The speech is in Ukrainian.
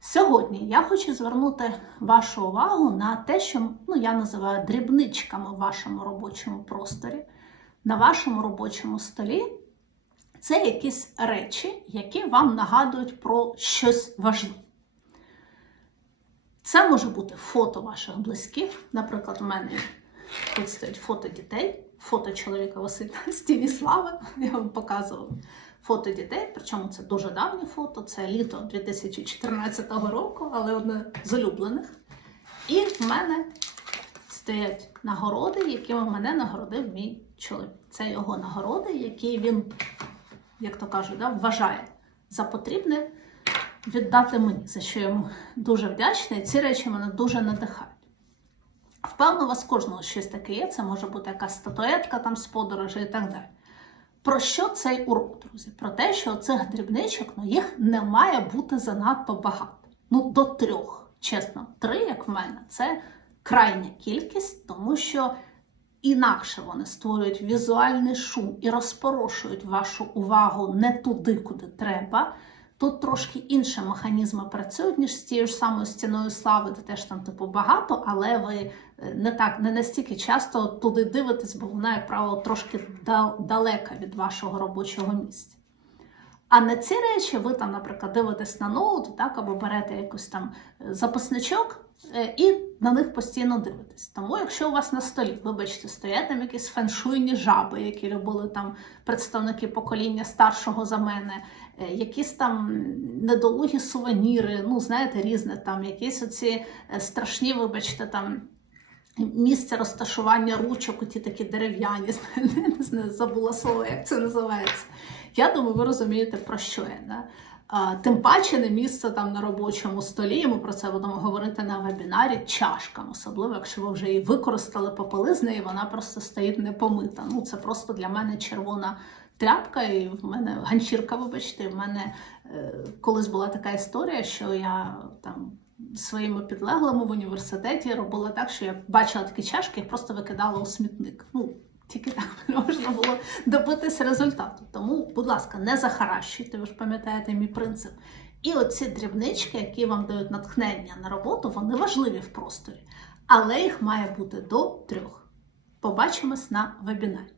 Сьогодні я хочу звернути вашу увагу на те, що ну, я називаю дрібничками в вашому робочому просторі, на вашому робочому столі. Це якісь речі, які вам нагадують про щось важливе. Це може бути фото ваших близьких. Наприклад, у мене тут стоять фото дітей, фото чоловіка Василя Стіні Слави. Я вам показувала фото дітей, причому це дуже давнє фото, це літо 2014 року, але одне з улюблених. І в мене стоять нагороди, якими мене нагородив мій чоловік. Це його нагороди, які він, як то кажуть, да, вважає за потрібне віддати мені, за що я йому дуже вдячна. І ці речі мене дуже надихають. Впевнено, у вас кожного щось таке є. Це може бути якась статуетка там з подорожі і так далі. Про що цей урок, друзі? Про те, що цих дрібничок ну, їх не має бути занадто багато. Ну, до трьох. Чесно, три, як в мене, це крайня кількість, тому що інакше вони створюють візуальний шум і розпорошують вашу увагу не туди, куди треба. Тут трошки інші механізми працюють, ніж з тією ж самою стіною слави, де теж там типу багато, але ви не так не настільки часто туди дивитесь, бо вона, як правило, трошки далека від вашого робочого місця. А на ці речі ви там, наприклад, дивитесь на ноут, так, або берете якийсь там записничок і на них постійно дивитесь. Тому, якщо у вас на столі, вибачте, стоять там якісь феншуйні жаби, які робили там представники покоління старшого за мене, якісь там недолугі сувеніри, ну, знаєте, різне там, якісь оці страшні, вибачте, там. Місце розташування ручок, оті такі дерев'яні, не знаю, забула слово, як це називається. Я думаю, ви розумієте, про що я. Да? Тим паче не місце там на робочому столі. Ми про це будемо говорити на вебінарі чашкам, особливо, якщо ви вже її використали попили з неї, вона просто стоїть непомита. Ну, це просто для мене червона тряпка, і в мене ганчірка, вибачте, в мене е, колись була така історія, що я там своїми підлеглими в університеті робила так, що я бачила такі чашки, їх просто викидала у смітник. Ну, тільки так можна було добитися результату. Тому, будь ласка, не захаращуйте, ви ж пам'ятаєте мій принцип. І оці дрібнички, які вам дають натхнення на роботу, вони важливі в просторі, але їх має бути до трьох. Побачимось на вебінарі.